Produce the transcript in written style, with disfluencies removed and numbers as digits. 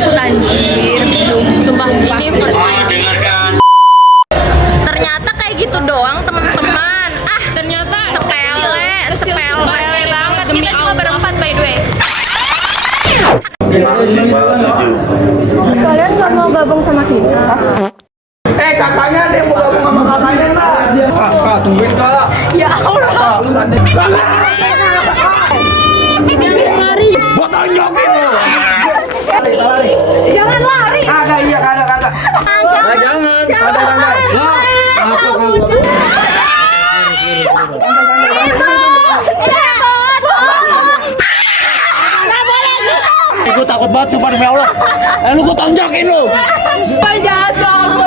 takut anjir. Sumpah ini first time. Ternyata kayak gitu doang teman-teman. Ah, ternyata sepele banget. Kita cuma berempat by the way. Kalian nggak mau gabung sama kita? Kakaknya dia mau gabung sama kakaknya lah. Kak, tungguin kak. Ya Allah. Jangan lari. Jangan lari. Kagak, iya kagak. Jangan. Gue takut banget sumpah demi Allah. Lu gue tonjokin lu. Jatuh.